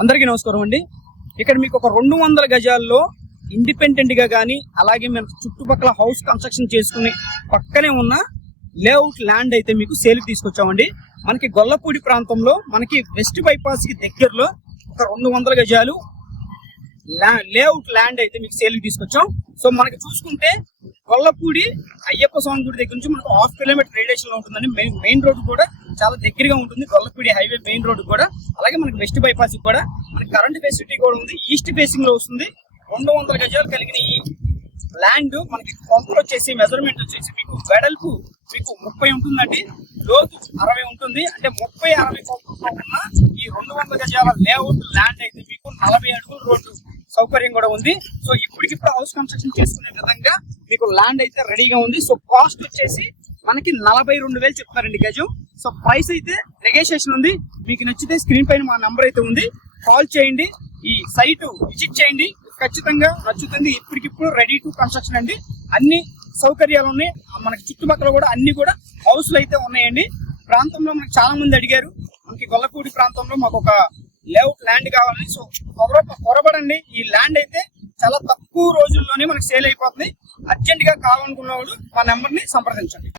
అందరికీ నమస్కారం అండి. ఇక్కడ మీకు ఒక 200 గజాల్లో ఇండిపెండెంట్ గా గానీ అలాగే మనకు చుట్టుపక్కల హౌస్ కన్స్ట్రక్షన్ చేసుకుని పక్కనే ఉన్న లేఅవుట్ ల్యాండ్ అయితే మీకు సేల్ తీసుకొచ్చామండి. మనకి గొల్లపూడి ప్రాంతంలో మనకి వెస్ట్ బైపాస్ కి దగ్గరలో ఒక 200 గజాలు లేఅవుట్ ల్యాండ్ అయితే మీకు సేల్ తీసుకొచ్చాం. సో మనకి చూసుకుంటే గొల్లపూడి అయ్యప్ప స్వామి గుడి దగ్గర నుంచి మనకు 1/2 కిలోమీటర్ రేడియేషన్ లో ఉంటుందండి. మెయిన్ రోడ్ కూడా చాలా దగ్గరగా ఉంటుంది. గొల్లపూడి హైవే మెయిన్ రోడ్ కూడా, అలాగే మనకి వెస్ట్ బైపాస్ కూడా మనకి కరెంట్ ఫెసిలిటీ కూడా ఉంది. ఈస్ట్ ఫేసింగ్ లో వస్తుంది. 200 గజాలు కలిగిన ఈ ల్యాండ్ మనకి కొంపలు వచ్చేసి మెజర్మెంట్ వచ్చేసి మీకు వెడల్పు మీకు 30 ఉంటుందండి, లోతు 60 ఉంటుంది. అంటే 30-60 కొంపలతో ఉన్న ఈ 200 గజాల లేఅవుట్ ల్యాండ్ అయితే మీకు 40 అడుగుల రోడ్డు సౌకర్యం కూడా ఉంది. సో ఇప్పటికిప్పుడు హౌస్ కన్స్ట్రక్షన్ చేసుకునే విధంగా మీకు ల్యాండ్ అయితే రెడీగా ఉంది. సో కాస్ట్ వచ్చేసి మనకి 42,000 చెప్తారండి గజం. సో ప్రైస్ అయితే నెగోషియేషన్ ఉంది. మీకు నచ్చితే స్క్రీన్ పైన మా నంబర్ అయితే ఉంది, కాల్ చేయండి, ఈ సైట్ విజిట్ చేయండి, ఖచ్చితంగా నచ్చుతుంది. ఇప్పటికిప్పుడు రెడీ టు కన్స్ట్రక్షన్ అండి. అన్ని సౌకర్యాలు ఉన్నాయి. మనకి చుట్టుపక్కల కూడా అన్ని కూడా హౌస్లు అయితే ఉన్నాయండి. ప్రాంతంలో మనకి చాలా మంది అడిగారు, మనకి గొల్లపూడి ప్రాంతంలో మాకు ఒక లేఅవుట్ ల్యాండ్ కావాలని. సో త్వరపడండి, ఈ ల్యాండ్ అయితే చాలా తక్కువ రోజుల్లోనే మనకి సేల్ అయిపోతుంది. అర్జెంట్ గా కావాలనుకున్న వాళ్ళు మా నెంబర్ ని సంప్రదించండి.